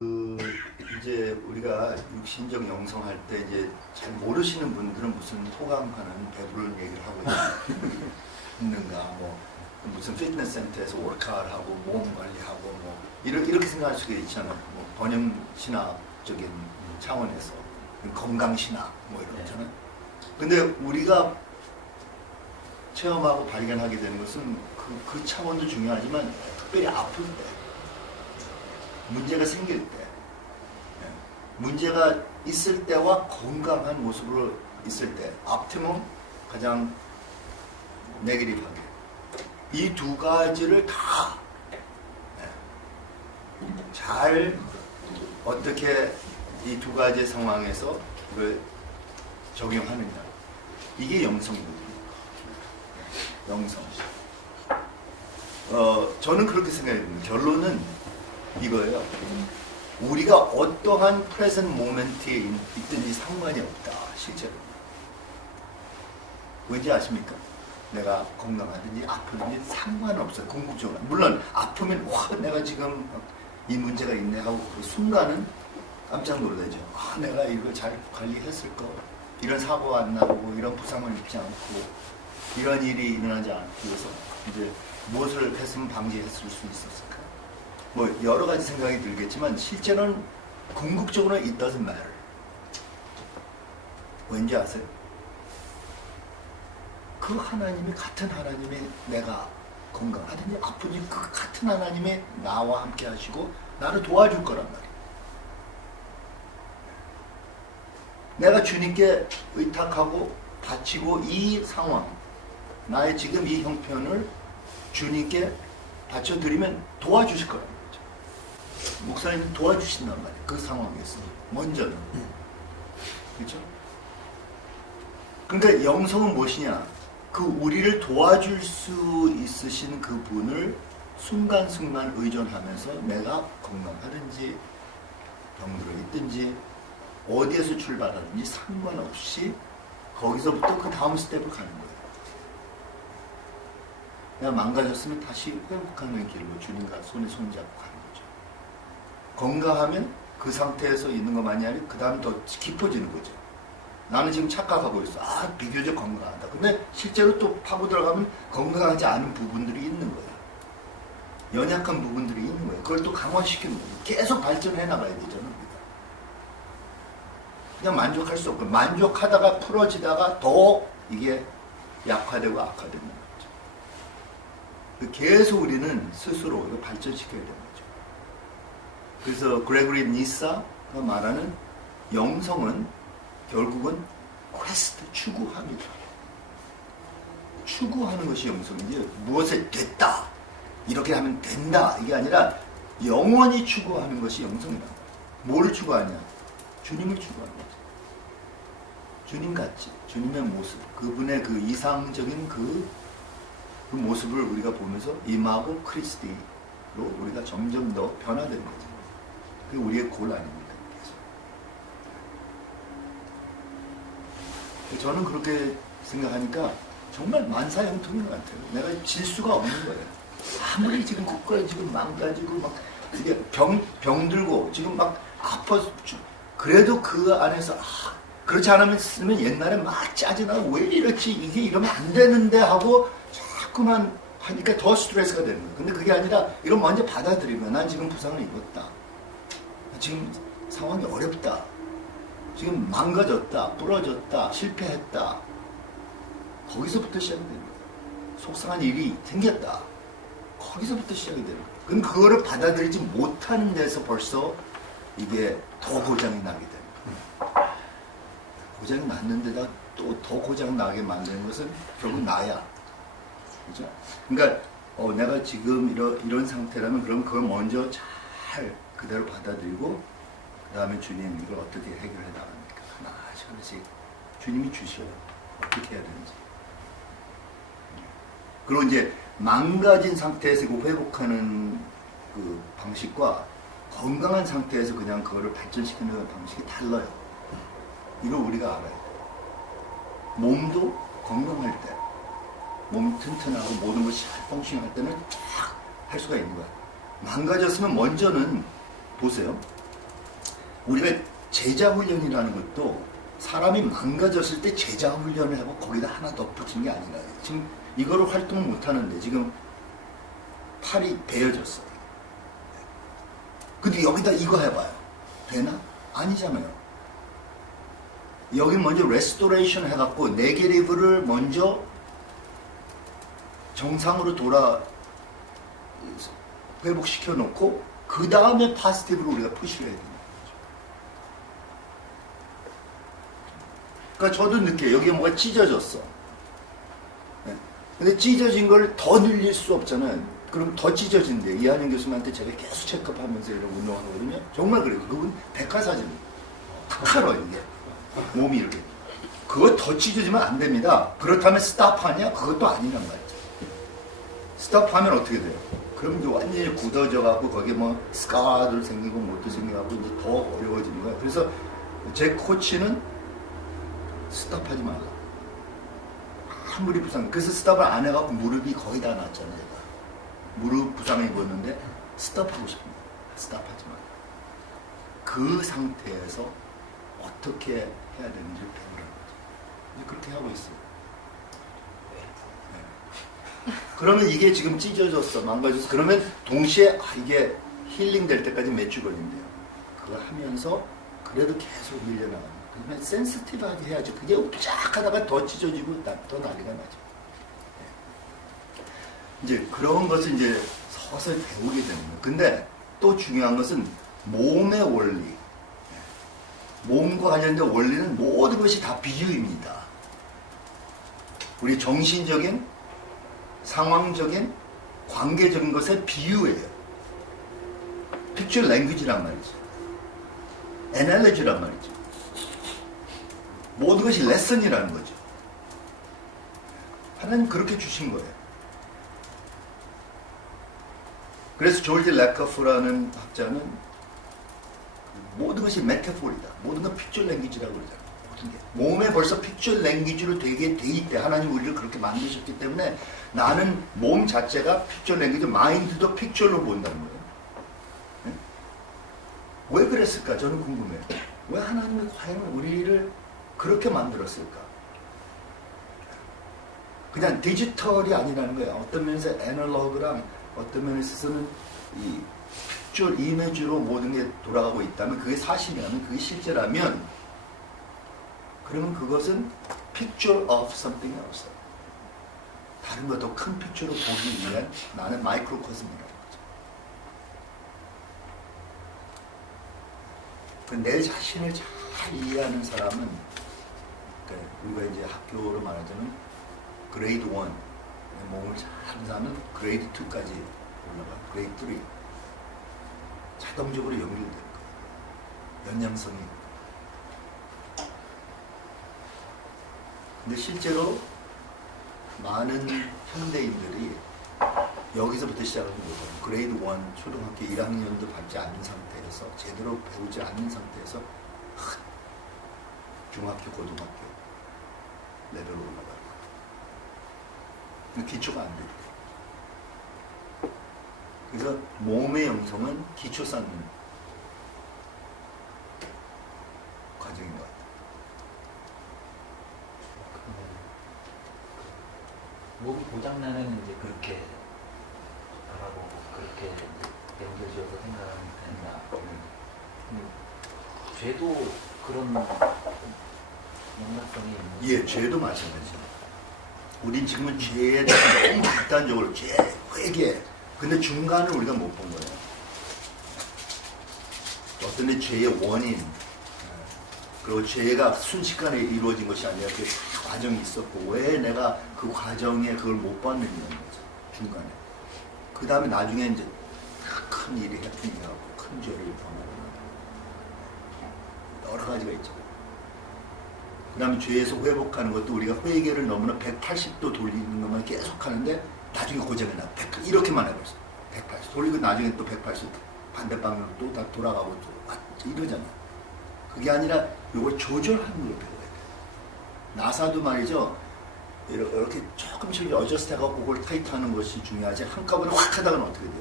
그 이제 우리가 육신적 영성할 때 이제 잘 모르시는 분들은 무슨 호감하는 배부른 얘기를 하고 있는가, 뭐 무슨 피트니스 센터에서 워크아웃하고 몸 관리하고 뭐 이렇게 생각할 수가 있잖아요. 뭐 번영 신학적인 차원에서 건강 신학 뭐 이렇잖아요. 근데 우리가 체험하고 발견하게 되는 것은 그 차원도 중요하지만 특별히 아플 때, 문제가 생길 때, 문제가 있을 때와 건강한 모습으로 있을 때, optimum, 가장 네거티브하게 이 두 가지를 다 잘 어떻게 이 두 가지 상황에서 그걸 적용하느냐, 이게 영성이거든요. 영성. 저는 그렇게 생각합니다. 결론은 이거예요. 우리가 어떠한 프레젠트 모멘트에 있든지 상관이 없다, 실제로. 왠지 아십니까? 내가 건강하든지 아프든지 상관없어요, 궁극적으로. 물론 아프면 와, 내가 지금 이 문제가 있네 하고 그 순간은 깜짝 놀라죠. 아, 내가 이걸 잘 관리했을까? 이런 사고가 안 나고 이런 부상을 입지 않고 이런 일이 일어나지 않기 위해서 이제 무엇을 했으면 방지했을 수 있었을까? 뭐 여러 가지 생각이 들겠지만 실제로는 궁극적으로 it doesn't matter. 왠지 아세요? 그 하나님이, 같은 하나님이 내가 건강하든지 아프든지 그 같은 하나님이 나와 함께 하시고 나를 도와줄 거란 말이에요. 내가 주님께 의탁하고 바치고 이 상황, 나의 지금 이 형편을 주님께 바쳐드리면 도와주실 거란 말이죠. 목사님 도와주신단 말이에요. 그 상황에서 먼저는. 그렇죠? 그러니까 영성은 무엇이냐? 그 우리를 도와줄 수 있으신 그 분을 순간순간 의존하면서 내가 건강하든지 병들어 있든지 어디에서 출발하든지 상관없이 거기서부터 그 다음 스텝을 가는 거예요. 내가 망가졌으면 다시 회복하는 길로 주님과 손에 손잡고 가는 거죠. 건강하면 그 상태에서 있는 것만이 아니라 그 다음 더 깊어지는 거죠. 나는 지금 착각하고 있어. 아, 비교적 건강하다. 근데 실제로 또 파고 들어가면 건강하지 않은 부분들이 있는 거예요. 연약한 부분들이 있는 거예요. 그걸 또 강화시키는 거예요. 계속 발전해 나가야 되잖아요. 그냥 만족할 수 없고, 만족하다가 풀어지다가 더 이게 약화되고 악화되는 거죠. 계속 우리는 스스로 이거 발전시켜야 되는 거죠. 그래서 그레고리 니사가 말하는 영성은 결국은 퀘스트, 추구함이다. 추구하는 것이 영성이지, 무엇을 됐다, 이렇게 하면 된다, 이게 아니라 영원히 추구하는 것이 영성이다. 뭘 추구하냐? 주님을 추구하는 거죠. 주님 같이, 주님의 모습, 그분의 그 이상적인 그 모습을 우리가 보면서 임하고 크리스티로 우리가 점점 더 변화되는 거죠. 그게 우리의 골 아닙니까? 저는 그렇게 생각하니까 정말 만사형통인 것 같아요. 내가 질 수가 없는 거예요. 아무리 지금 국가에 지금 망가지고 막 이게 병들고 지금 막 아파서, 그래도 그 안에서 그렇지 않으면 옛날에 막 짜증나고 왜 이렇지, 이게 이러면 안 되는데 하고 자꾸만 하니까 더 스트레스가 되는 거예요. 근데 그게 아니라 이런 먼저 받아들이면, 난 지금 부상을 입었다, 지금 상황이 어렵다, 지금 망가졌다, 부러졌다, 실패했다, 거기서부터 시작이 되는 거예요. 속상한 일이 생겼다, 거기서부터 시작이 되는 거예요. 그럼 그거를 받아들이지 못하는 데서 벌써 이게 더 고장이 나게 되는 거예요. 고장이 났는데다 또 더 고장 나게 만드는 것은 결국 나야. 그죠? 그러니까 내가 지금 이런 상태라면 그럼 그걸 먼저 잘 그대로 받아들이고 그 다음에 주님 이걸 어떻게 해결해 나갑니까? 하나씩 주님이 주셔요. 어떻게 해야 되는지. 그리고 이제 망가진 상태에서 회복하는 그 방식과 건강한 상태에서 그냥 그거를 발전시키는 방식이 달라요. 이걸 우리가 알아야 돼요. 몸도 건강할 때, 몸 튼튼하고 모든 것이 잘 펑싱할 때는 쫙 할 수가 있는 거야. 망가졌으면 먼저는 보세요. 우리가 제자 훈련이라는 것도 사람이 망가졌을 때 제자 훈련을 하고 거기다 하나 덧붙인 게 아니라 지금 이거를 활동을 못 하는데 지금 팔이 베어졌어요. 근데 여기다 이거 해봐요. 되나? 아니잖아요. 여기 먼저 레스토레이션 해갖고 네게티브를 먼저 정상으로 회복시켜 놓고 그 다음에 파지티브로 우리가 푸시를 해야 됩니다. 그러니까 저도 느껴요. 여기 뭐가 찢어졌어. 네. 근데 찢어진 걸 더 늘릴 수 없잖아요. 그럼 더 찢어진대. 이한영 교수님한테 제가 계속 체크하면서 이런 운동하거든요. 정말 그래요. 그건 백화사진이에요. 탁 털어요, 이게. 몸이 이렇게. 그거 더 찢어지면 안 됩니다. 그렇다면 스탑하냐? 그것도 아니란 말이죠. 스탑하면 어떻게 돼요? 그럼 이제 완전히 굳어져갖고 거기에 뭐 스카도 생기고 뭐도 생겨갖고 이제 더 어려워지는 거예요. 그래서 제 코치는 스탑하지 말라. 아무리 부상. 그래서 스탑을 안 해갖고 무릎이 거의 다 났잖아요. 제가. 무릎 부상을 입었는데 스탑하고 싶습니다. 스탑하지 말라. 그 상태에서 어떻게 해야 되는지 배우라는 거죠. 이제 그렇게 하고 있어요. 네. 그러면 이게 지금 찢어졌어, 망가졌어. 그러면 동시에 이게 힐링 될 때까지 몇 주 걸린대요. 그거 하면서 그래도 계속 밀려나가는. 그러면 센시티브하게 해야죠. 그게 쫙 하다가 더 찢어지고 더 난리가 나죠. 네. 이제 그런 것을 이제 서서히 배우게 되는 거예요. 근데 또 중요한 것은 몸의 원리. 몸과 관련된 원리는 모든 것이 다 비유입니다. 우리 정신적인, 상황적인, 관계적인 것의 비유예요. 픽처 랭귀지란 말이죠. 애널리지란 말이죠. 모든 것이 레슨이라는 거죠. 하나님 그렇게 주신 거예요. 그래서 조지 레커프라는 학자는 모든 것이 메타포리다. 모든 건 픽처 랭귀지라고 그러잖아요. 모든 게. 몸에 벌써 픽처 랭귀지로 되게 돼 있대. 하나님 우리를 그렇게 만드셨기 때문에 나는 몸 자체가 픽처 랭귀지, 마인드도 픽처로 본다는 거예요. 네? 왜 그랬을까? 저는 궁금해요. 왜 하나님이 과연 우리를 그렇게 만들었을까? 그냥 디지털이 아니라는 거예요. 어떤 면에서 애널로그랑 어떤 면에 있어서는 이 픽처 이미지로 모든 게 돌아가고 있다면 그게 사실이라면 그게 실제라면 그러면 그것은 picture of something else. 다른 거 더 큰 픽처로 보기 위한 나는 마이크로코스미라는 거죠. 내 자신을 잘 이해하는 사람은 우리가 이제 학교로 말하자면 그레이드 1 몸을 잘 하는 사람은 그레이드 2까지 올라가. 그레이드 3 자동적으로 연결될 거예요. 연장성이. 근데 실제로 많은 현대인들이 여기서부터 시작하는 거거든요. 그레이드 1 초등학교 1학년도 밟지 않는 상태에서 제대로 배우지 않는 상태에서 중학교, 고등학교 레벨로 올라가요. 기초가 안 될 때. 그래서 몸의 영성은 기초 쌓는 과정인 것 같아요. 몸이 고장나는 이제 그렇게 바라보고 그렇게 연결지어서 생각하면 된다. 죄도 그런 연관성이 있는. 예, 죄도 마찬가지죠. 우린 지금은 죄에 대해서 너무 극단적으로 죄, 회개. 근데 중간을 우리가 못 본 거예요. 어떤 데 죄의 원인, 그리고 죄가 순식간에 이루어진 것이 아니라 그 과정이 있었고 왜 내가 그 과정에 그걸 못 봤느냐는 거죠. 중간에. 그 다음에 나중에 이제 큰 일이 해프닝하고 큰 죄를 범하고 여러 가지가 있죠. 그 다음에 죄에서 회복하는 것도 우리가 회개를 너무나 180도 돌리는 것만 계속 하는데 나중에 고장이 나. 이렇게만 해버렸어. 180. 돌리고 나중에 또 180. 반대 방향으로 또 다 돌아가고 또 이러잖아요. 그게 아니라 이걸 조절하는 걸 배워야 돼요. 나사도 말이죠. 이렇게 조금씩 어저스트 해갖고 그걸 타이트하는 것이 중요하지 한꺼번에 확 하다가는 어떻게 돼요?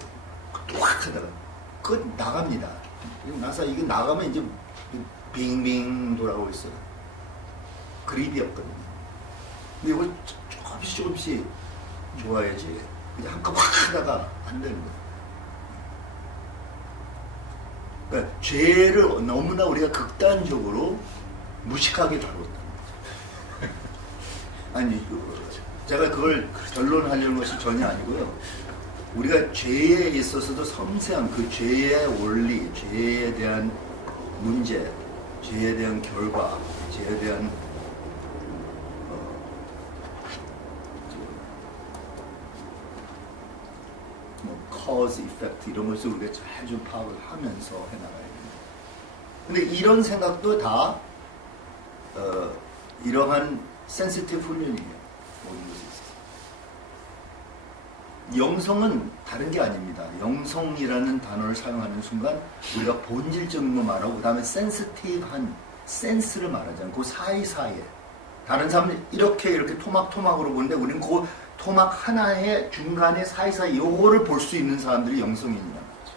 또 확 하다가 그건 나갑니다. 나사 이게 나가면 이제 빙빙 돌아가고 있어요. 그립이었거든요. 근데 이걸 조금씩 좋아야지. 그냥 한꺼번에 하다가 안 되는 거예요. 그러니까 죄를 너무나 우리가 극단적으로 무식하게 다뤘다는 거죠. 아니, 제가 그걸 결론하려는 것이 전혀 아니고요. 우리가 죄에 있어서도 섬세한 그 죄의 원리, 죄에 대한 문제, 죄에 대한 결과, 죄에 대한 cause, effect 이런 것을 우리가 잘 좀 파악을 하면서 해나가야 됩니다. 근데 이런 생각도 다 이러한 센시티브 훈련이에요. 모든 것에 있어서. 영성은 다른 게 아닙니다. 영성이라는 단어를 사용하는 순간 우리가 본질적인 거 말하고 그 다음에 센시티브한 센스를 말하잖아요. 그 사이사이에 다른 사람은 이렇게 토막토막으로 보는데 우리는 그 토막 하나의 중간에 사이사이 요거를 볼 수 있는 사람들이 영성인이라는 거죠.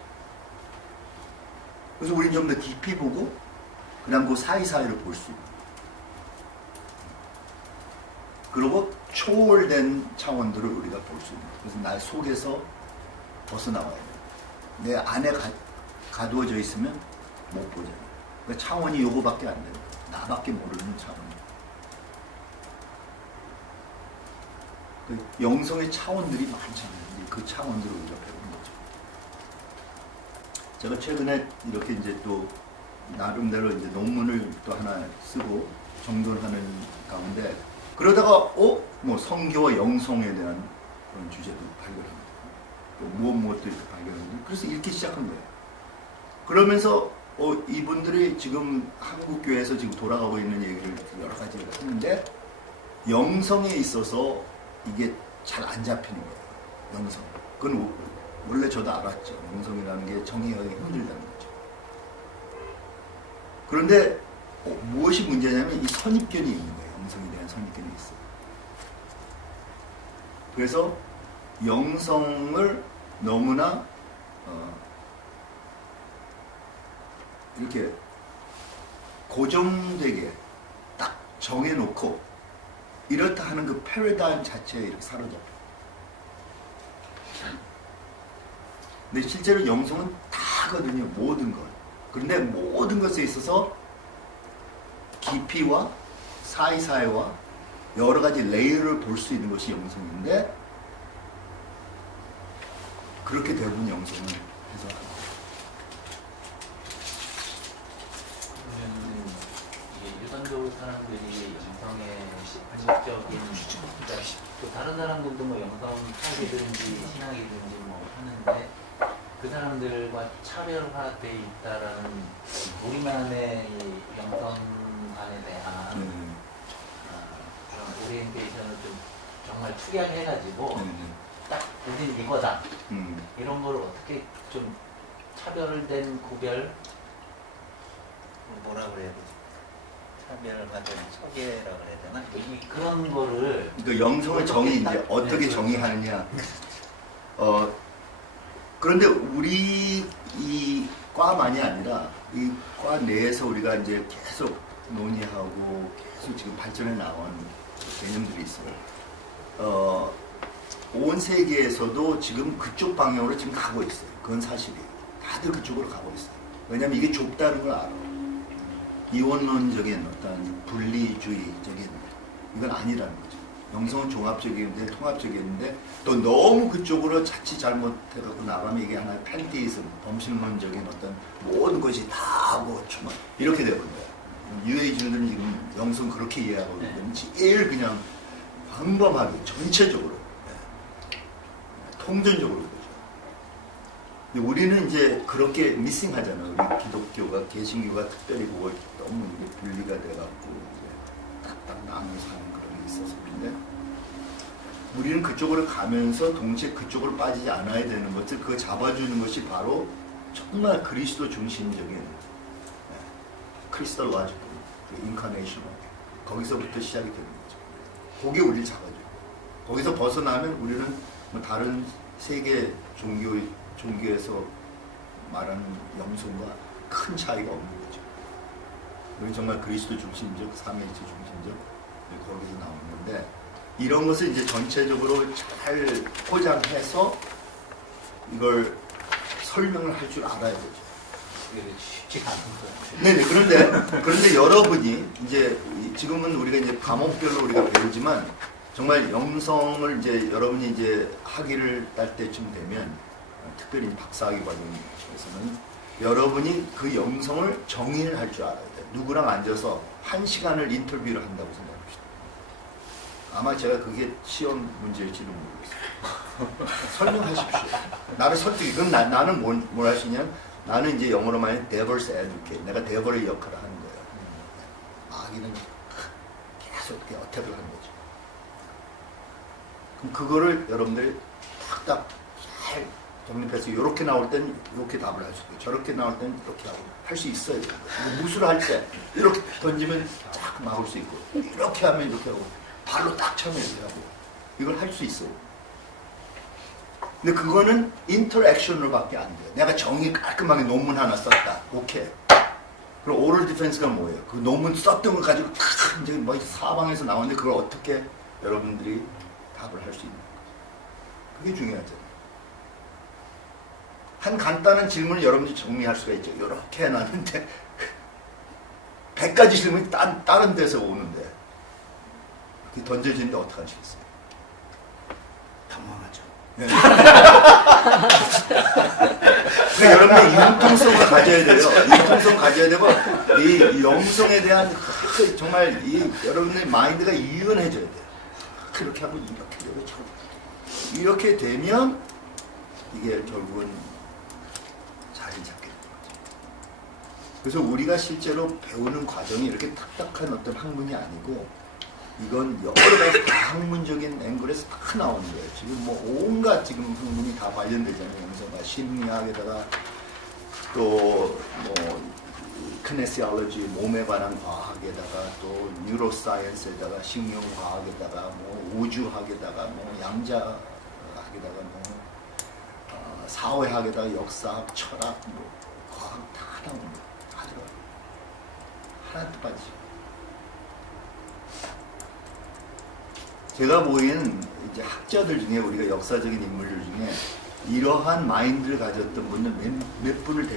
그래서 우리는 좀 더 깊이 보고 그 다음 그 사이사이를 볼 수 있는. 그리고 초월된 차원들을 우리가 볼 수 있는. 그래서 나 속에서 벗어나와야 돼요. 내 안에 가두어져 있으면 못 보잖아요. 그러니까 차원이 요거밖에 안 돼요. 나밖에 모르는 차원. 그 영성의 차원들이 많잖아요. 그 차원들을 우리가 배우는 거죠. 제가 최근에 이렇게 이제 또 나름대로 이제 논문을 또 하나 쓰고 정돈하는 가운데 그러다가 뭐 성교와 영성에 대한 그런 주제도 발견합니다. 또 무엇도 이렇게 발견합니다. 그래서 읽기 시작한 거예요. 그러면서 이분들이 지금 한국 교회에서 지금 돌아가고 있는 얘기를 여러 가지를 했는데 영성에 있어서 이게 잘 안 잡히는 거예요. 영성. 그건 원래 저도 알았죠. 영성이라는 게 정의하기 힘들다는 거죠. 그런데 무엇이 문제냐면 이 선입견이 있는 거예요. 영성에 대한 선입견이 있어요. 그래서 영성을 너무나 이렇게 고정되게 딱 정해놓고 이렇다 하는 그 패러다임 자체에 이렇게 사로잡혀. 근데 실제로 영성은 다거든요. 모든 것. 그런데 모든 것에 있어서 깊이와 사이사이와 여러 가지 레이어를 볼 수 있는 것이 영성인데 그렇게 대부분 영성을 해석합니다. 그러면 이게 유선적으로 사람들이 영성의 반역적인 그러니까 또 다른 사람들도 뭐 영성 사업이든지 신학이든지 뭐 하는데 그 사람들과 차별화돼 있다라는 우리만의 이 영성관에 대한 그런 오리엔테이션을 좀 정말 축약해가지고 딱 우린 이거다 이런 걸 어떻게 좀 차별된 구별 뭐라 그래야 되지? 차별화된 소개라고 그래야 되나? 그런 거를 그 영성의 정의 이제 어떻게 정의하느냐. 그런데 우리 이 과만이 아니라 이 과 내에서 우리가 이제 계속 논의하고 계속 지금 발전해 나온 개념들이 있어요. 온 세계에서도 지금 그쪽 방향으로 지금 가고 있어요. 그건 사실이에요. 다들 그쪽으로 가고 있어요. 왜냐하면 이게 좁다는 걸 알아. 이원론적인 어떤 분리주의적인 이건 아니라는 거죠. 영성은 종합적인데 통합적인데 또 너무 그쪽으로 자칫 잘못해갖고 나가면 이게 하나의 팬티이즘, 범신론적인 어떤 모든 것이 다뭐 정말 이렇게 되는 거예요. 유해주들은 지금 영성 그렇게 이해하거든요. 제일 그냥 광범하게 전체적으로 통전적으로 보죠. 근데 우리는 이제 그렇게 미싱하잖아요. 우리 기독교가 개신교가 특별히 그걸 너무 분리가 돼갖고 딱딱 나눠서 하는 그런 게 있어서 근데 우리는 그쪽으로 가면서 동시에 그쪽으로 빠지지 않아야 되는 것을 그거 잡아주는 것이 바로 정말 그리스도 중심적인 크리스탈로지컬 인카네이션 거기서부터 시작이 되는 거죠. 그게 우리를 잡아줘요. 거기서 벗어나면 우리는 뭐 다른 세계 종교에서 말하는 영성과 큰 차이가 없는 거죠. 우리 정말 그리스도 중심적, 삼위일체 중심적 거기서 나오는데 이런 것을 이제 전체적으로 잘 포장해서 이걸 설명을 할 줄 알아야 되죠. 이게 쉽지 않은 거예요. 네네. 그런데 여러분이 이제 지금은 우리가 이제 과목별로 우리가 배우지만 정말 영성을 이제 여러분이 이제 학위를 딸 때쯤 되면 특별히 박사학위 과정에서는 여러분이 그 영성을 정의를 할 줄 알아야 돼요. 누구랑 앉아서 1시간을 인터뷰를 한다고 생각합시다. 아마 제가 그게 시험 문제일지도 모르겠어요. 설명하십시오. 나를 설득이. 그럼 나는 뭘 할 수 있냐? 나는 이제 영어로 말하면 devil's advocate. 내가 데벌의 역할을 하는 거예요. 마귀는 계속 이렇게 어택을 하는 거죠. 그럼 그거를 여러분들이 딱딱 잘 정립해서 이렇게 나올 땐 이렇게 답을 할 수 있고 저렇게 나올 땐 이렇게 할 수 있어요. 무술을 할 때 이렇게 던지면 쫙 막을 수 있고 이렇게 하면 이렇게 하고 발로 딱 차면 이렇게 하고 이걸 할 수 있어요. 근데 그거는 인터랙션으로 밖에 안 돼요. 내가 정의 깔끔하게 논문 하나 썼다. 오케이. 그럼 오럴 디펜스가 뭐예요? 그 논문 썼던 걸 가지고 탁 이제 뭐 사방에서 나오는데 그걸 어떻게 여러분들이 답을 할 수 있는 거. 그게 중요하잖아요. 한 간단한 질문을 여러분들이 정리할 수가 있죠. 이렇게 해놨는데 100가지 질문이 다른 데서 오는데 그게 던져지는데 어떡하시겠어요? 당황하죠. 네. 그러니까 여러분이 융통성을 가져야 돼요. 융통성 가져야 되고 이 영성에 대한 정말 이 여러분의 마인드가 유연해져야 돼요. 그렇게 하고 이렇게 되고 이렇게 되면 이게 결국은 자리 잡게 되는 거죠. 그래서 우리가 실제로 배우는 과정이 이렇게 딱딱한 어떤 학문이 아니고 이건 여러 가지 다 학문적인 앵글에서 다 나오는 거예요. 지금 뭐 온갖 지금 학문이 다 관련되잖아요. 그래서 심리학에다가 또 뭐 키네시올로지 몸에 관한 과학에다가 또 뉴로사이언스에다가 식용과학에다가 뭐 우주학에다가 뭐 양자학에다가 뭐 사회학에다가 역사학, 철학, 뭐 과학 다 나오는 거예요. 다 들어가요. 하나도 빠지죠. 제가 보기에는 이제 학자들 중에 우리가 역사적인 인물들 중에 이러한 마인드를 가졌던 분은 몇 분을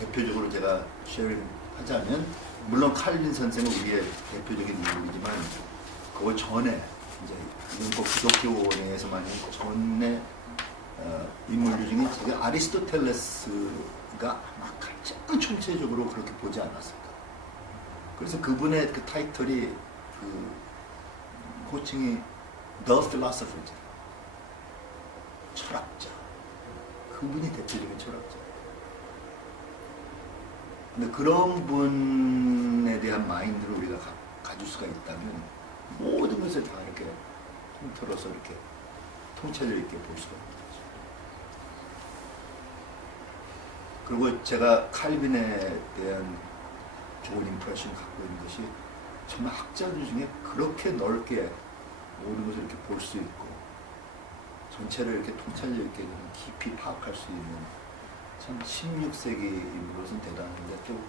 대표적으로 제가 쉐어링 하자면 물론 칼빈 선생은 우리의 대표적인 인물이지만 그 전에 이제 뭐 기독교원에서만 전에 인물들 중에 제가 아리스토텔레스가 가장 총체적으로 그렇게 보지 않았을까. 그래서 그분의 그 타이틀이 그 호칭이 The Philosopher, 철학자. 그분이 대표적인 철학자. 근데 그런 분에 대한 마인드를 우리가 가질 수가 있다면 모든 것을 다 이렇게 통틀어서 이렇게 통찰력 있게 볼 수가 있는 거죠. 그리고 제가 칼빈에 대한 좋은 임프레션 갖고 있는 것이 정말 학자들 중에 그렇게 넓게 모든 것을 이렇게 볼 수 있고 전체를 이렇게 통찰력 있게 깊이 파악할 수 있는 참 16세기 인물로서는 대단한데 또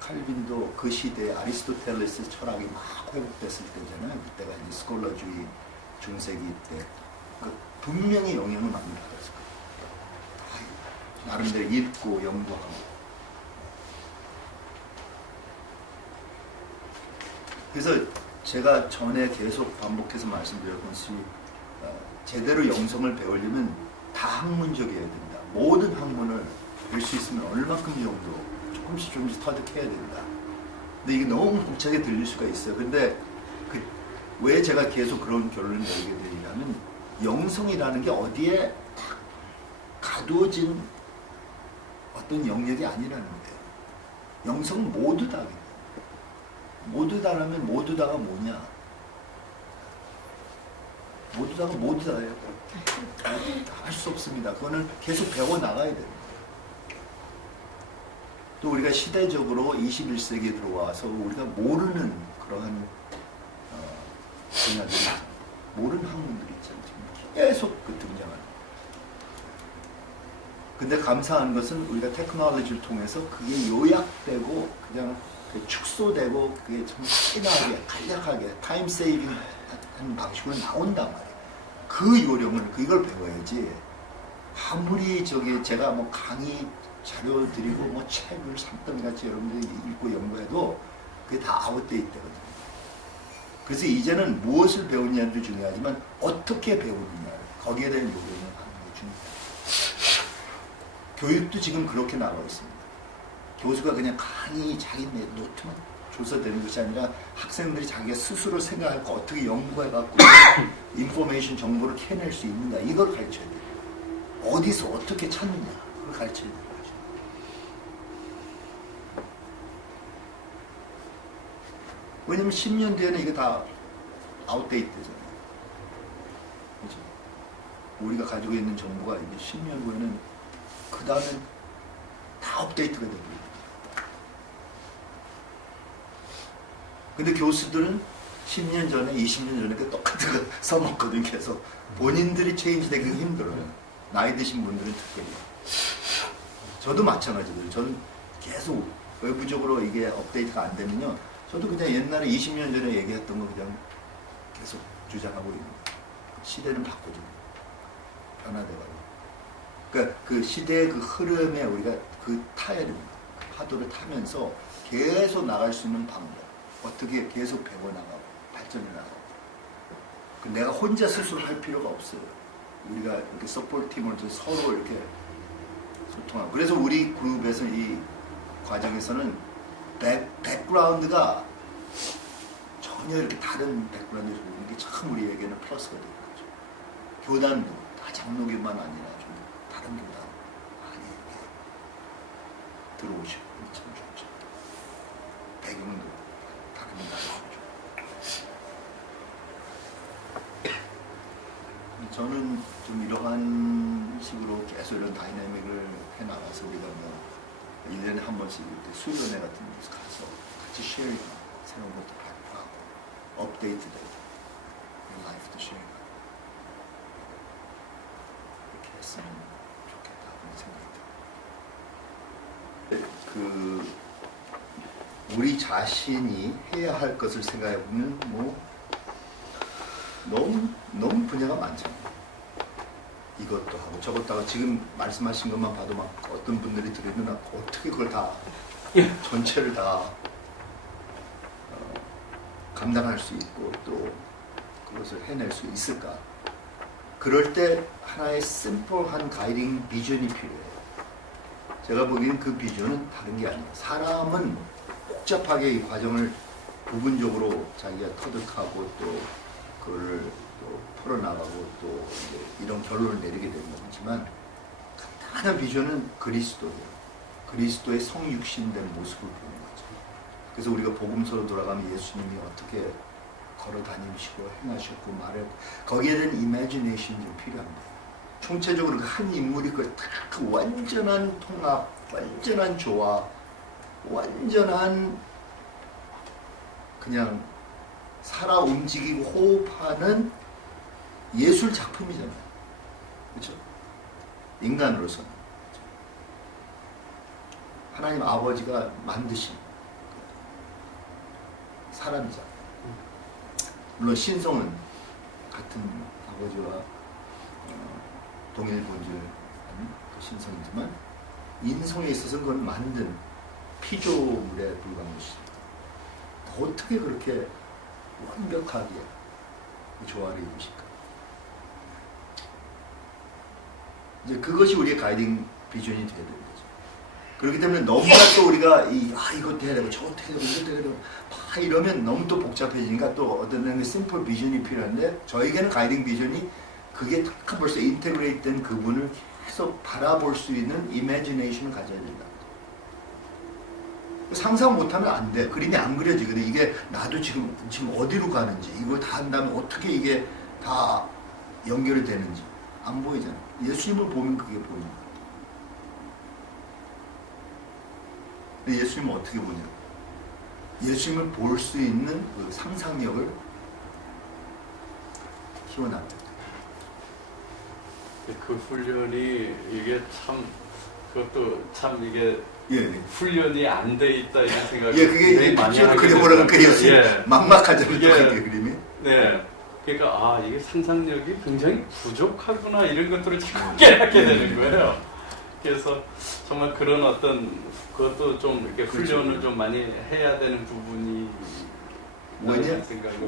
칼빈도 그 시대에 아리스토텔레스 철학이 막 회복됐을 때잖아요. 그때가 이제 스콜라주의 중세기 때 분명히 영향을 많이 받았을 거예요. 나름대로 읽고 연구하고. 그래서 제가 전에 계속 반복해서 말씀드렸던 것이 제대로 영성을 배우려면 다 학문적이어야 된다. 모든 학문을 볼 수 있으면 얼마큼 정도 조금씩 터득해야 된다. 근데 이게 너무 복잡하게 들릴 수가 있어요. 근데 왜 제가 계속 그런 결론을 내리게 되냐면 영성이라는 게 어디에 딱 가두어진 어떤 영역이 아니라는 거예요. 영성은 모두 다거든요. 모두 다라면 모두 다가 뭐냐? 모두 다가 모두 다예요. 할 수 없습니다. 그거는 계속 배워 나가야 됩니다. 또 우리가 시대적으로 21세기에 들어와서 우리가 모르는 그러한 분야들이 있잖아요. 모르는 학문들이 있잖아요. 지금 계속 등장하는. 근데 감사한 것은 우리가 테크놀로지를 통해서 그게 요약되고 그냥 축소되고 그게 좀 진하게 간략하게 타임 세이빙 하는 방식으로 나온단 말이에요. 그 요령을 이걸 배워야지. 아무리 제가 뭐 강의 자료 드리고 뭐 책을 산더미같이 여러분들이 읽고 연구해도 그게 다 아웃데이트 되거든요. 그래서 이제는 무엇을 배우느냐도 중요하지만 어떻게 배우느냐 거기에 대한 요령을 하는 게 중요해요. 교육도 지금 그렇게 나가고 있습니다. 교수가 그냥 강의 자기 노트만 조사되는 것이 아니라 학생들이 자기가 스스로 생각하고 어떻게 연구해갖고 인포메이션 정보를 캐낼 수 있는가 이걸 가르쳐야 돼요. 어디서 어떻게 찾느냐 그걸 가르쳐야 돼요. 왜냐면 10년 뒤에는 이게 다 아웃데이트 되잖아요. 그렇죠? 우리가 가지고 있는 정보가 이제 10년 후에는 그 다음엔 다 업데이트가 됩니다. 근데 교수들은 10년 전에, 20년 전에 그 똑같은 거 써먹거든요. 계속 본인들이 체인지 되기 힘들어요. 나이 드신 분들은 특별히. 저도 마찬가지예요. 저는 계속 외부적으로 이게 업데이트가 안 되면요. 저도 그냥 옛날에 20년 전에 얘기했던 거 그냥 계속 주장하고 있는 거예요. 시대는 바꾸죠. 변화돼가지고. 그러니까 그 시대의 그 흐름에 우리가 그 타야 됩니다. 그 파도를 타면서 계속 나갈 수 있는 방법. 어떻게 계속 배워나가고 발전해 나가고. 내가 혼자 스스로 할 필요가 없어요. 우리가 이렇게 서포트 팀을 서로 이렇게 소통하고. 그래서 우리 그룹에서 이 과정에서는 백그라운드가 전혀 이렇게 다른 백그라운드를 보는 게 참 우리에게는 플러스가 되는 거죠. 교단도 다 장로교만 아니라 좀 다른 교단 많이 이렇게 들어오시고 참 좋죠. 배경도 다르면 다르죠. 저는 좀 이러한 식으로 계속 이런 다이내믹을 해나가서 우리가 뭐 1년에 한 번씩 이렇게 수련회 같은 데서 가서 같이 쉐어링하고 새로운 것도 발표하고 업데이트되고 라이프도 쉐어링하고 이렇게 했으면 좋겠다 그런 생각이 들어요. 우리 자신이 해야 할 것을 생각해보면 뭐 너무 분야가 많잖아요. 이것도 하고 저것도 하고 지금 말씀하신 것만 봐도 막 어떤 분들이 들으면 어떻게 그걸 다 전체를 다 감당할 수 있고 또 그것을 해낼 수 있을까? 그럴 때 하나의 심플한 가이딩 비전이 필요해요. 제가 보기엔 그 비전은 다른 게 아니에요. 사람은 복잡하게 이 과정을 부분적으로 자기가 터득하고 또 그걸 또 풀어나가고 또 이런 결론을 내리게 되는 거지만 간단한 비전은 그리스도예요. 그리스도의 성육신된 모습을 보는 거죠. 그래서 우리가 복음서로 돌아가면 예수님이 어떻게 걸어 다니시고 행하셨고 말했고 거기에 대한 이미지네이션이 좀 필요합니다. 총체적으로 그 한 인물이 그 완전한 통합, 완전한 조화, 완전한 그냥 살아 움직이고 호흡하는 예술 작품이잖아요. 그렇죠? 인간으로서는. 그렇죠? 하나님 아버지가 만드신 사람이잖아요. 물론 신성은 같은 아버지와 동일 본질의 그 신성이지만 인성에 있어서는 그건 만든 피조물에 불과한 것이죠. 어떻게 그렇게 완벽하게 조화를 이루실까? 이제 그것이 우리의 가이딩 비전이 되어야 되는 거죠. 그렇기 때문에 너무나 또 우리가 이것도 해야 되고 저것도 해야 되고 이것도 해야 되고 다 이러면 너무 또 복잡해지니까 또 어떤 데는 심플 비전이 필요한데 저에게는 가이딩 비전이 그게 딱 벌써 인테그레이트 된 그분을 계속 바라볼 수 있는 이미지네이션을 가져야 된다. 상상 못하면 안 돼. 그림이 안 그려지거든. 이게 나도 지금 어디로 가는지 이걸 다 한다면 어떻게 이게 다 연결이 되는지 안 보이잖아. 예수님을 보면 그게 보이는 거야. 근데 예수님은 어떻게 보냐? 예수님을 볼 수 있는 그 상상력을 키워나가야 돼. 그 훈련이 이게 참 그것도 참 이게 예. 훈련이 안 돼 있다 이런 생각이 예, 그게 굉장히 이제 많이 픽처를 하게 그려보라고 되는데, 그렸어요. 예. 막막하잖아요. 이게- 똑같은 그림이. 네. 그러니까 아 이게 상상력이 굉장히 부족하구나 이런 것들을 자꾸 깨닫게 되는 거예요. 그래서 정말 그런 어떤 그것도 좀 이렇게 그렇죠. 훈련을 좀 많이 해야 되는 부분이 왜냐?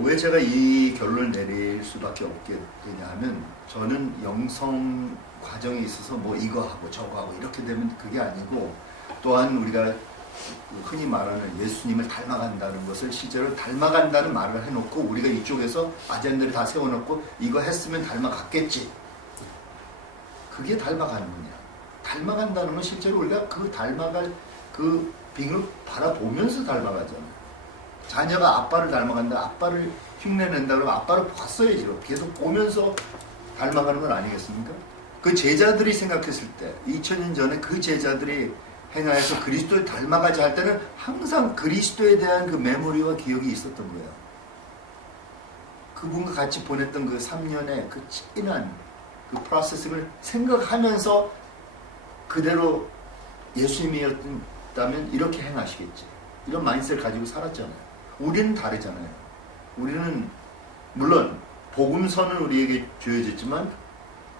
왜 제가 이 결론을 내릴 수밖에 없게 되냐 하면 저는 영성 과정에 있어서 뭐 이거 하고 저거 하고 이렇게 되면 그게 아니고 또한 우리가 흔히 말하는 예수님을 닮아간다는 것을 실제로 닮아간다는 말을 해놓고 우리가 이쪽에서 아젠다를 다 세워놓고 이거 했으면 닮아갔겠지. 그게 닮아가는 거냐. 닮아간다는 건 실제로 우리가 그 닮아갈 그 빙을 바라보면서 닮아가잖아요. 자녀가 아빠를 닮아간다, 아빠를 흉내낸다 그러면 아빠를 봤어야지. 계속 보면서 닮아가는 건 아니겠습니까? 그 제자들이 생각했을 때 2000년 전에 그 제자들이 행하여서 그리스도를 닮아가자 할 때는 항상 그리스도에 대한 그 메모리와 기억이 있었던 거예요. 그분과 같이 보냈던 그 3년의 그 진한 그 프로세스를 생각하면서 그대로 예수님이었다면 이렇게 행하시겠지. 이런 마인드셋을 가지고 살았잖아요. 우리는 다르잖아요. 우리는 물론 복음서는 우리에게 주어졌지만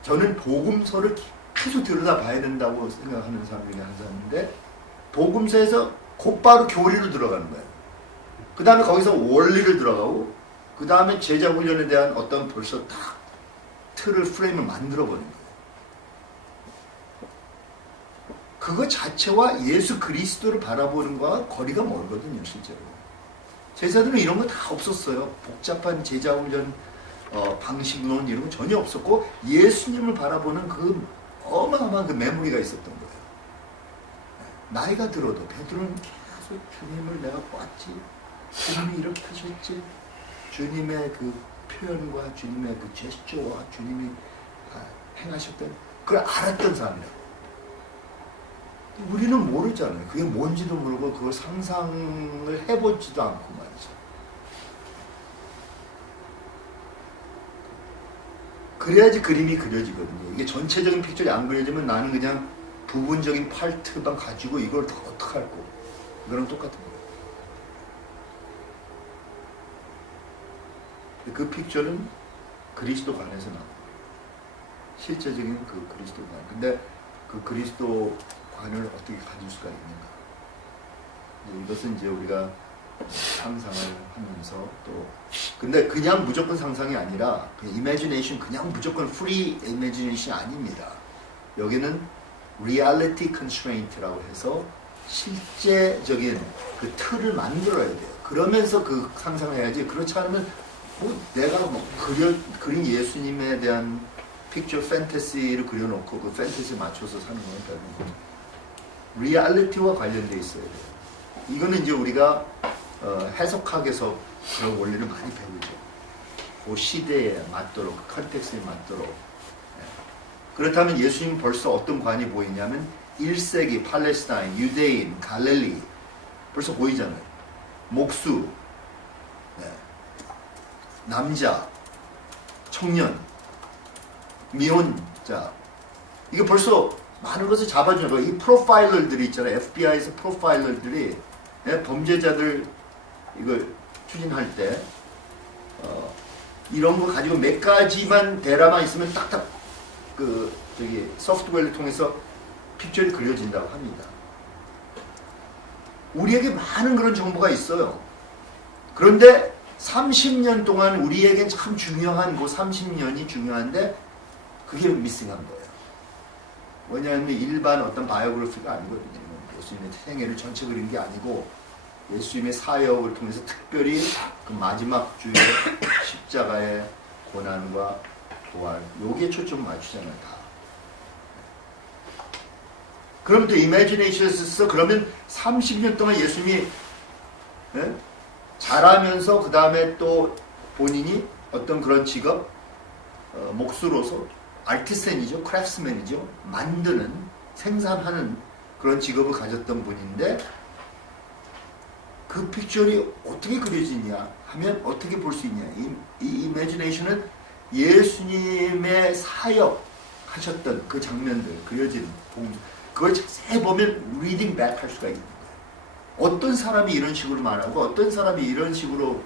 저는 복음서를 계속 들여다봐야 된다고 생각하는 사람 중에 한 사람인데 복음서에서 곧바로 교리로 들어가는 거예요. 그 다음에 거기서 원리를 들어가고 그 다음에 제자 훈련에 대한 어떤 벌써 딱 틀을 프레임을 만들어버린 거예요. 그거 자체와 예수 그리스도를 바라보는 거와 거리가 멀거든요, 실제로. 제자들은 이런 거 다 없었어요. 복잡한 제자 훈련 방식론 이런 거 전혀 없었고 예수님을 바라보는 그 어마어마한 그 메모리가 있었던 거예요. 나이가 들어도 베드로는 계속 주님을 내가 봤지. 주님이 이렇게 하셨지. 주님의 그 표현과 주님의 그 제스처와 주님이 행하셨던 그걸 알았던 사람이라고. 우리는 모르잖아요. 그게 뭔지도 모르고 그걸 상상을 해보지도 않고 말이죠. 그래야지 그림이 그려지거든요. 이게 전체적인 픽처리 안 그려지면 나는 그냥 부분적인 파트만 가지고 이걸 더 어떡할 거. 이거랑 똑같은 거예요. 그 픽처는 그리스도관에서 나옵니다. 실제적인 그 그리스도관. 근데 그 그리스도관을 어떻게 가질 수가 있는가. 이것은 이제 우리가 상상을 하면서 또 근데 그냥 무조건 상상이 아니라 이미지네이션 그냥 무조건 프리 이미지네이션이 아닙니다. 여기는 reality constraint라고 해서 실제적인 그 틀을 만들어야 돼요. 그러면서 그 상상을 해야지. 그렇지 않으면 뭐 내가 뭐 그린 예수님에 대한 픽처 판타시를 그려놓고 그 판타시에 맞춰서 사는 거니까 리얼리티와 관련돼 있어야 돼요. 이거는 이제 우리가 해석학에서 그런 원리를 많이 배우죠. 그 시대에 맞도록, 그 컨텍스트에 맞도록. 그렇다면 예수님은 벌써 어떤 관이 보이냐면 1세기 팔레스타인, 유대인, 갈릴리 벌써 보이잖아요. 목수, 남자, 청년, 미혼자. 이게 벌써 많은 것을 잡아주는 거예요. 이 프로파일러들이 있잖아요. FBI에서 프로파일러들이 범죄자들 이걸 추진할 때 이런 거 가지고 몇 가지만 데라만 있으면 딱딱 그 저기 소프트웨어를 통해서 픽처를 그려진다고 합니다. 우리에게 많은 그런 정보가 있어요. 그런데 30년 동안 우리에겐 참 중요한 그 30년이 중요한데 그게 미싱한 거예요. 왜냐하면 일반 어떤 바이오그래피가 아니거든요. 예수님의 생애를 전체 그린 게 아니고 예수님의 사역을 통해서 특별히 그 마지막 주의 십자가의 고난과 부활 여기에 초점을 맞추잖아요. 다. 그럼 또 이미지네이션에서 그러면 30년 동안 예수님이 자라면서 그 다음에 또 본인이 어떤 그런 직업 목수로서 아티스트이죠, 크래프트맨이죠, 만드는 생산하는 그런 직업을 가졌던 분인데 그 픽처리 어떻게 그려지냐 하면 어떻게 볼 수 있냐. 이 이미지네이션은 예수님의 사역 하셨던 그 장면들 그려진 그걸 자세히 보면 리딩 백 할 수가 있는 거예요. 어떤 사람이 이런 식으로 말하고 어떤 사람이 이런 식으로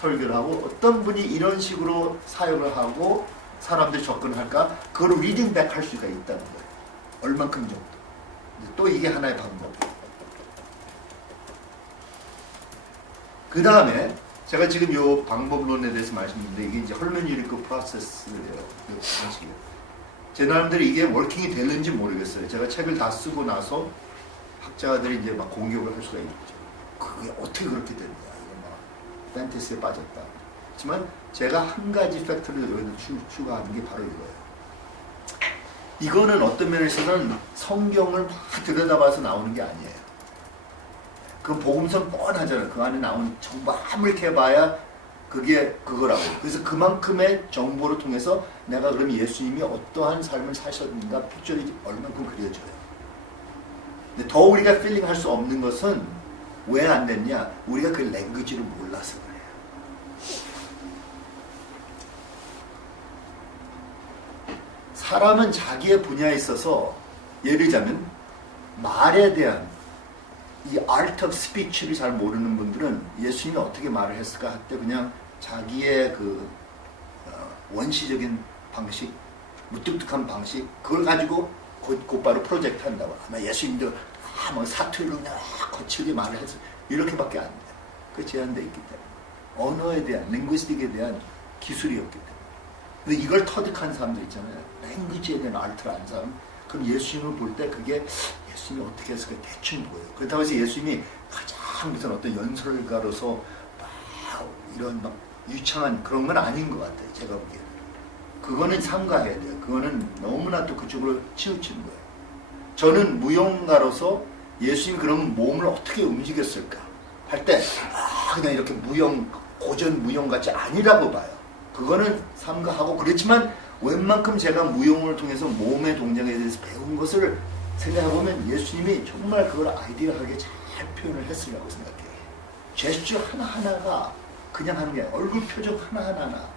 설교를 하고 어떤 분이 이런 식으로 사역을 하고 사람들이 접근할까 그걸 리딩 백 할 수가 있다는 거예요. 얼만큼 정도. 또 이게 하나의 방법이에요. 그 다음에 제가 지금 요 방법론에 대해서 말씀드렸는데 이게 이제 헐메뉴리크 프로세스예요. 그 방식이에요. 제 나름대로 이게 워킹이 되는지 모르겠어요. 제가 책을 다 쓰고 나서 학자들이 이제 막 공격을 할 수가 있죠. 그게 어떻게 그렇게 됐냐. 이거 막 판타지에 빠졌다. 하지만 제가 한 가지 팩트를 여기서 추가하는 게 바로 이거예요. 이거는 어떤 면에서는 성경을 막 들여다봐서 나오는 게 아니에요. 그 복음서는 뻔하잖아요. 그 안에 나온 정보 아무리 해봐야 그게 그거라고. 그래서 그만큼의 정보를 통해서 내가 그럼 예수님이 어떠한 삶을 사셨는가 픽처리 얼만큼 그려져요. 근데 더 우리가 필링할 수 없는 것은 왜 안 됐냐? 우리가 그 랭귀지를 몰라서 그래요. 사람은 자기의 분야에 있어서 예를 들자면 말에 대한 이 art of speech를 잘 모르는 분들은 예수님이 어떻게 말을 했을까 할 때 그냥 자기의 그 원시적인 방식, 무뚝뚝한 방식 그걸 가지고 곧바로 프로젝트 한다고. 아마 예수님도 뭐 사투리로 그냥 거칠게 말을 해서 이렇게밖에 안 돼요. 그 제한되어 있기 때문에 언어에 대한 랭귀스틱에 대한 기술이었기 때문에. 근데 이걸 터득한 사람들 있잖아요. 랭귀지에 대한 알트를 아는 사람. 그럼 예수님을 볼 때 그게 예수님이 어떻게 했을까 대충 보여요. 그렇다고 해서 예수님이 가장 무슨 어떤 연설가로서 막 이런 막 유창한 그런 건 아닌 것 같아요. 제가 보기에는. 그거는 삼가해야 돼요. 그거는 너무나 또 그쪽으로 치우치는 거예요. 저는 무용가로서 예수님이 그런 몸을 어떻게 움직였을까 할 때 그냥 이렇게 고전 무용같이 아니라고 봐요. 그거는 삼가하고 그렇지만 웬만큼 제가 무용을 통해서 몸의 동작에 대해서 배운 것을 생각해보면 예수님이 정말 그걸 아이디어하게 잘 표현을 했으리라고 생각해요. 제스처 하나하나가 그냥 하는 게 아니라 얼굴 표정 하나하나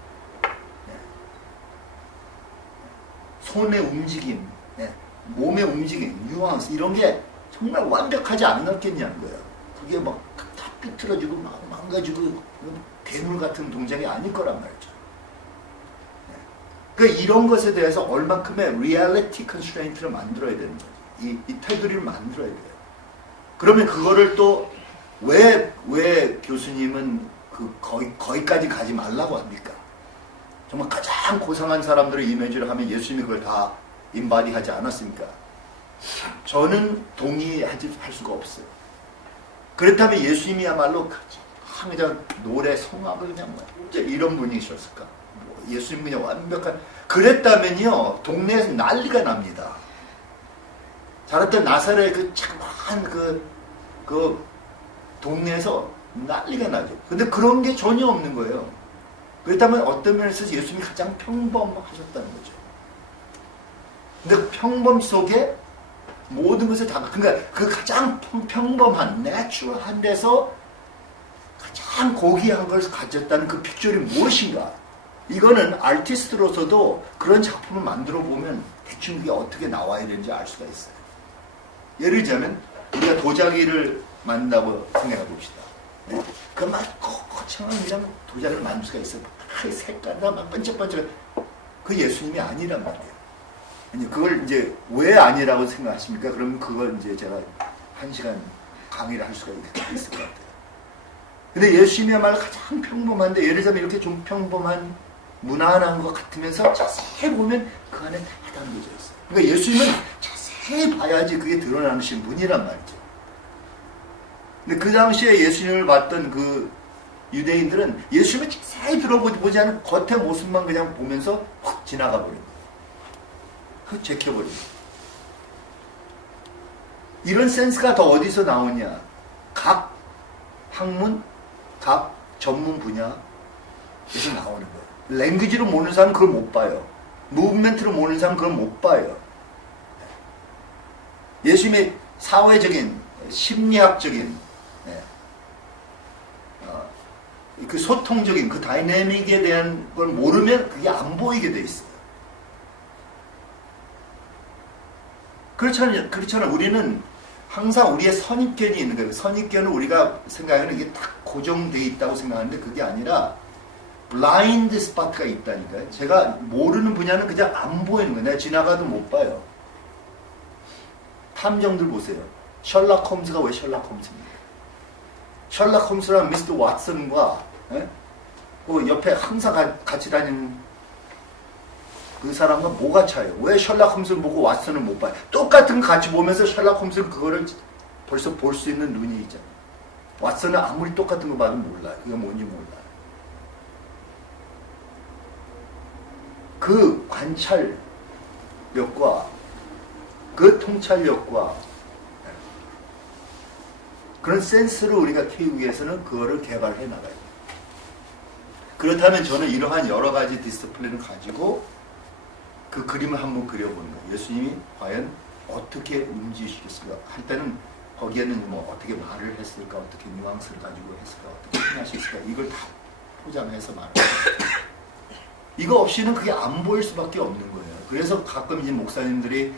손의 움직임, 몸의 움직임, 뉘앙스 이런 게 정말 완벽하지 않았겠냐는 거예요. 그게 막 다 삐뚤어지고 막 망가지고 괴물 같은 동작이 아닐 거란 말이죠. 그러니까 이런 것에 대해서 얼만큼의 리얼리티 컨스트레인트를 만들어야 되는 거죠. 이 테두리를 만들어야 돼요. 그러면 그거를 또 왜 교수님은 거기까지 가지 말라고 합니까? 정말 가장 고상한 사람들의 이미지를 하면 예수님이 그걸 다 인바디하지 않았습니까? 저는 할 수가 없어요. 그렇다면 예수님이야말로 가장 그냥 노래, 성악을 그냥 이런 분이셨을까? 예수님 그냥 완벽한 그랬다면요 동네에서 난리가 납니다. 자랐던 나사렛 그 참한 그 동네에서 난리가 나죠. 근데 그런 게 전혀 없는 거예요. 그렇다면 어떤 면에서 예수님이 가장 평범하셨다는 거죠. 근데 그 평범 속에 모든 것을 다 그러니까 그 가장 평범한 내추럴한 데서 가장 고귀한 것을 가졌다는 그 픽처리 무엇인가? 이거는 아티스트로서도 그런 작품을 만들어 보면 대충 그게 어떻게 나와야 되는지 알 수가 있어요. 예를 들자면 우리가 도자기를 만든다고 생각해 봅시다. 그 막 거창한 그냥 도자기를 만들 수가 있어요. 색깔이 막 번쩍번쩍. 그 예수님이 아니란 말이에요. 아니 그걸 이제 왜 아니라고 생각하십니까? 그러면 그걸 이제 제가 1시간 강의를 할 수가 있을 것 같아요. 근데 예수님이야말로 가장 평범한데 예를 들자면 이렇게 좀 평범한 무난한 것 같으면서 자세히 보면 그 안에 다 담겨져 있어요. 그러니까 예수님은 자세히 봐야지 그게 드러나신 분이란 말이죠. 근데 그 당시에 예수님을 봤던 그 유대인들은 예수님을 자세히 들어보지 않은 겉의 모습만 그냥 보면서 확 지나가 버린 거예요. 그 제껴버린 거예요. 이런 센스가 더 어디서 나오냐? 각 학문, 각 전문 분야에서 나오는 거예요. 랭귀지로 모르는 사람은 그걸 못 봐요. 무브멘트로 모르는 사람은 그걸 못 봐요. 예수님의 사회적인, 심리학적인, 그 소통적인, 그 다이내믹에 대한 걸 모르면 그게 안 보이게 돼 있어요. 그렇잖아. 우리는 항상 우리의 선입견이 있는 거예요. 선입견은 우리가 생각하는 이게 딱 고정되어 있다고 생각하는데 그게 아니라 블라인드 스팟가 있다니까요. 제가 모르는 분야는 그냥 안 보이는 거예요. 내가 지나가도 못 봐요. 탐정들 보세요. 셜록 홈즈가 왜 셜록 홈즈입니까? 셜록 홈즈랑 미스터 왓슨과 그 옆에 항상 같이 다니는 그 사람과 뭐가 차이요? 왜 셜록 홈즈를 보고 왓슨을 못 봐요? 똑같은 거 같이 보면서 셜록 홈즈는 그거를 벌써 볼 수 있는 눈이 있잖아요. 왓슨은 아무리 똑같은 거 봐도 몰라요. 그게 뭔지 몰라요. 그 관찰력과 그 통찰력과 그런 센스를 우리가 키우기 위해서는 그거를 개발해 나가야 돼요. 그렇다면 저는 이러한 여러 가지 디스플린을 가지고 그 그림을 한번 그려보는 거예요. 예수님이 과연 어떻게 움직이시겠을까 할 때는 거기에는 뭐 어떻게 말을 했을까, 어떻게 뉘앙스를 가지고 했을까, 어떻게 표현하셨을까, 이걸 다 포장해서 말해요. 이거 없이는 그게 안 보일 수밖에 없는 거예요. 그래서 가끔 이제 목사님들이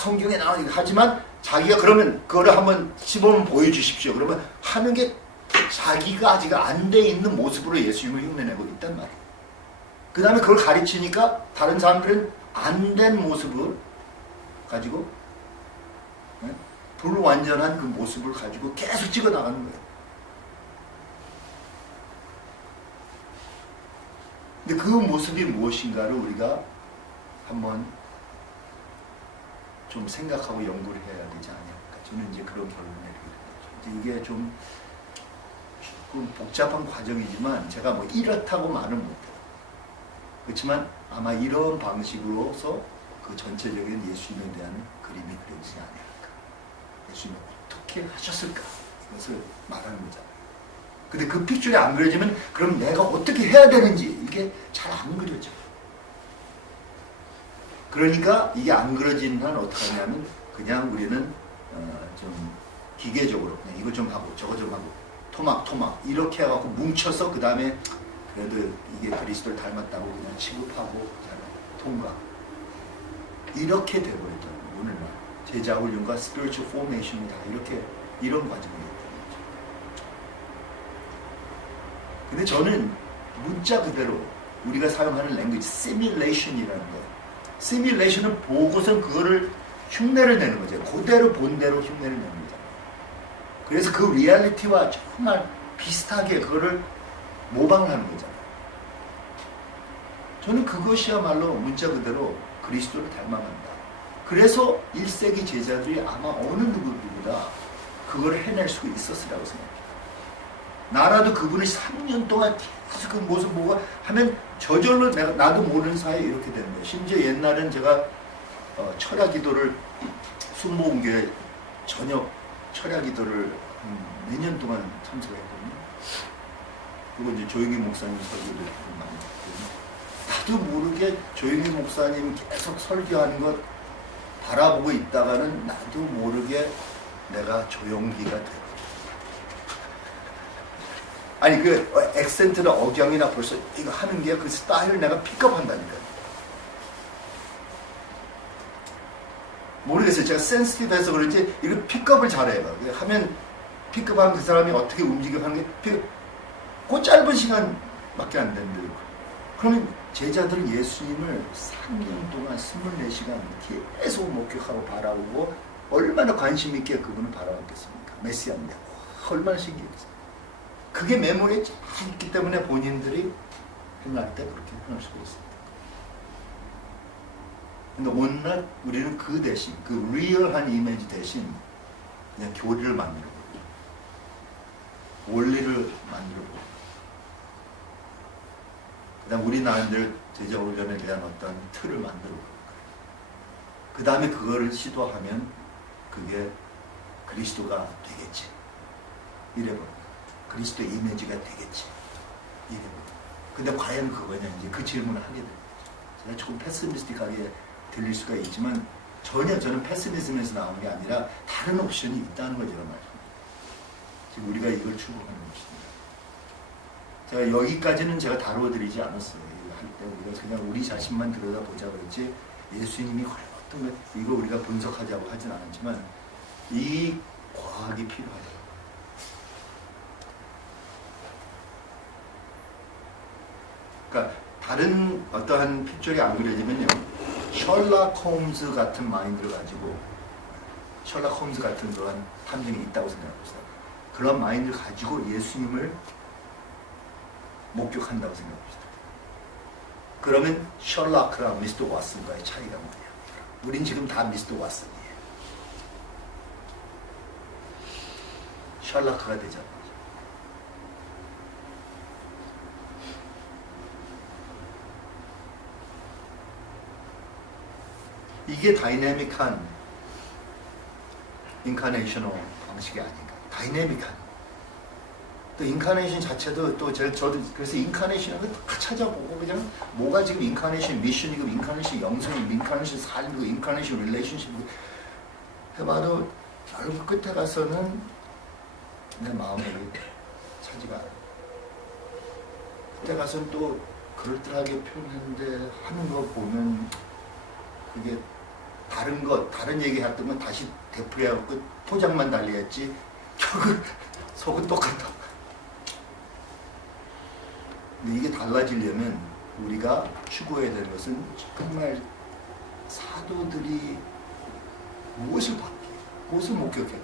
성경에 나오니까 하지만 자기가 그러면 그거를 한번 시범을 보여주십시오. 그러면 하는 게 자기가 아직 안 돼 있는 모습으로 예수님을 흉내내고 있단 말이에요. 그 다음에 그걸 가르치니까 다른 사람들은 안 된 모습을 가지고 불완전한 그 모습을 가지고 계속 찍어 나가는 거예요. 근데 그 모습이 무엇인가를 우리가 한번 좀 생각하고 연구를 해야 되지 않을까. 저는 이제 그런 결론을 내리게 되죠. 이게 좀 복잡한 과정이지만 제가 뭐 이렇다고 말은 못해요. 그렇지만 아마 이런 방식으로서 그 전체적인 예수님에 대한 그림이 그려지지 않을까. 예수님이 어떻게 하셨을까. 이것을 말하는 거잖아요. 근데 그 픽줄이 안 그려지면 그럼 내가 어떻게 해야 되는지 이게 잘 안 그려져. 그러니까 이게 안 그려지는 한 어떻게 하냐면 그냥 우리는 좀 기계적으로 그냥 이거 좀 하고 저거 좀 하고 토막 이렇게 해갖고 뭉쳐서 그 다음에 그래도 이게 그리스도를 닮았다고 그냥 취급하고 통과 이렇게 돼버렸잖아요. 오늘날 제자 훈련과 스피리추얼 포메이션이 다 이렇게 이런 과정이에요. 근데 저는 문자 그대로 우리가 사용하는 랭귀지 시뮬레이션이라는 거예요. 시뮬레이션은 보고선 그거를 흉내를 내는 거죠. 그대로 본 대로 흉내를 내는 거잖아요. 그래서 그 리얼리티와 정말 비슷하게 그거를 모방을 하는 거잖아요. 저는 그것이야말로 문자 그대로 그리스도를 닮아간다. 그래서 1세기 제자들이 아마 어느 누구보다 그걸 해낼 수 있었으라고 생각해요. 나라도 그분이 3년 동안 계속 그 모습 보고 하면 저절로 나도 모르는 사이에 이렇게 되는 거예요. 심지어 옛날엔 제가 철야 기도를 순복음교회 저녁 철야 기도를 몇 년 동안 참석했거든요. 그리고 이제 조영희 목사님 설교도 많이 했거든요. 나도 모르게 조영희 목사님 계속 설교하는 것 바라보고 있다가는 나도 모르게 내가 조영희가 되고 아니 그 액센트나 억양이나 벌써 이거 하는 게 그 스타일을 내가 픽업한다니까요. 모르겠어요. 제가 센시티브해서 그런지 이거 픽업을 잘해요. 하면 픽업한 그 사람이 어떻게 움직여 하는 게 그 짧은 시간밖에 안 되는데 그러면 제자들은 예수님을 3년 동안 24시간 계속 목격하고 바라보고 얼마나 관심 있게 그분을 바라봤겠습니까? 메시아인데 얼마나 신기했어요. 그게 메모리에 쫙 있기 때문에 본인들이 행할 때 그렇게 행할 수가 있습니다. 근데 오늘날 우리는 그 대신, 그 리얼한 이미지 대신 그냥 교리를 만들어 보고 원리를 만들어 보고 그 다음 우리 나름대로 제자 훈련에 대한 어떤 틀을 만들어 보고 그 다음에 그거를 시도하면 그게 그리스도가 되겠지. 이래버려. 그리스도의 이미지가 되겠지. 이래버려. 근데 과연 그거냐 이제 그 질문을 하게 됩니다. 제가 조금 패시미스틱하게 들릴 수가 있지만 전혀 저는 패시미즘에서 나오는 게 아니라 다른 옵션이 있다는 거죠. 지금 우리가 이걸 추구하는 것입니다. 제가 여기까지는 제가 다루어드리지 않았어요. 할 때 우리가 그냥 우리 자신만 들여다보자 그랬지 예수님이 과연 어떤 거 이거 우리가 분석하자고 하진 않았지만 이 과학이 필요하다. 그러니까 다른 어떠한 픽처리 안 그려지면요, 셜록 홈즈 같은 마인드를 가지고 셜록 홈즈 같은 그런 탐정이 있다고 생각합시다. 그런 마인드를 가지고 예수님을 목격한다고 생각합시다. 그러면 셜록랑 미스터 왓슨과의 차이가 뭐냐? 우린 지금 다 미스터 왓슨이에요. 셜록가 되잖아요. 이게 다이내믹한 인카네이셔널 방식이 아닌가. 다이내믹한. 또 인카네이션 자체도 또 저도 그래서 인카네이션을 다 찾아보고 그냥 뭐가 지금 인카네이션 미션이고 인카네이션 영성이고 인카네이션 삶이고 인카네이션 릴레이션십이고 해봐도 결국 끝에 가서는 내 마음에 차지가 않아요. 그때 가서는 또 그럴듯하게 표현했는데 하는 거 보면 그게 다른 얘기 했던 건 다시 되풀이하고 포장만 달리했지 결국 속은 똑같다. 근데 이게 달라지려면 우리가 추구해야 되는 것은 정말 사도들이 무엇을 받게, 무엇을 목격했게.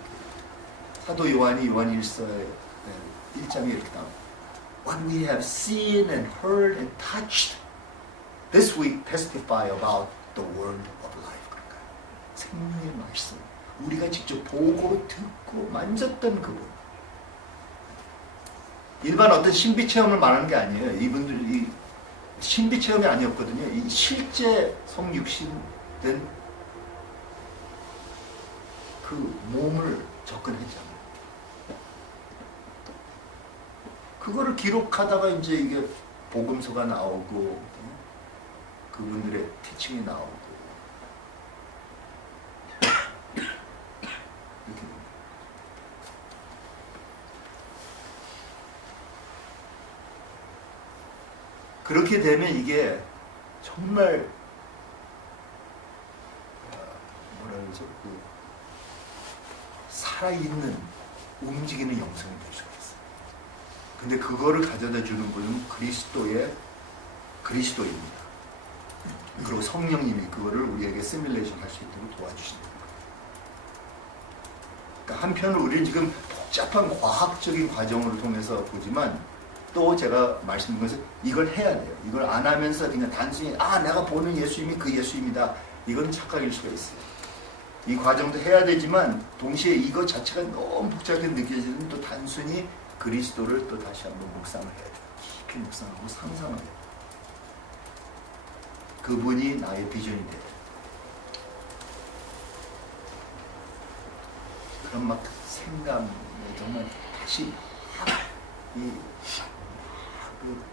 사도 요한이 요한 1서에 1장에 이렇게 나옵니다. What we have seen and heard and touched, this we testify about the word of life. 그러니까 생명의 말씀. 우리가 직접 보고 듣고 만졌던 그분. 일반 어떤 신비 체험을 말하는 게 아니에요. 이분들이 신비 체험이 아니었거든요. 이 실제 성육신된 그 몸을 접근했잖아요. 그거를 기록하다가 이제 이게 복음서가 나오고 그분들의 티칭이 나오고 이렇게 그렇게 되면 이게 정말 뭐라 그러죠? 그 살아있는 움직이는 영성이 될 수가 있어요. 근데 그거를 가져다 주는 분은 그리스도입니다. 그리고 성령님이 그거를 우리에게 시뮬레이션 할 수 있도록 도와주신다. 그러니까 한편으로 우리는 지금 복잡한 과학적인 과정을 통해서 보지만 또 제가 말씀드린 것은 이걸 해야 돼요. 이걸 안 하면서 그냥 단순히 내가 보는 예수님이 그 예수님이다. 이건 착각일 수가 있어요. 이 과정도 해야 되지만 동시에 이것 자체가 너무 복잡하게 느껴지는 또 단순히 그리스도를 또 다시 한번 묵상을 해야 돼요. 깊이 묵상하고 상상을 해요. 그분이 나의 비전이 돼요. 그런 막 생각에 정말 다시 그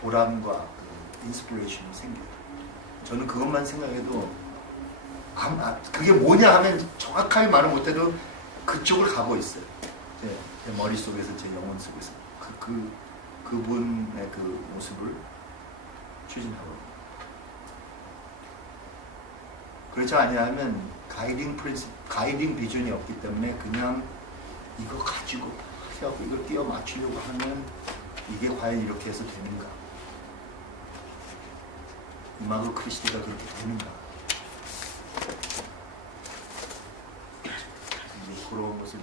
보람과 그 인스피레이션이 생겨요. 저는 그것만 생각해도 그게 뭐냐 하면 정확하게 말을 못해도 그쪽을 가고 있어요. 제 머릿속에서 제 영혼 속에서 그분의 그 모습을 추진하고 그렇지 아니하면 가이딩 비전이 없기 때문에 그냥 이거 가지고 해갖고 이걸 끼워 맞추려고 하면 이게 과연 이렇게 해서 되는가? 음악의 크리스티가 그렇게 되는가? 이제 그런 것을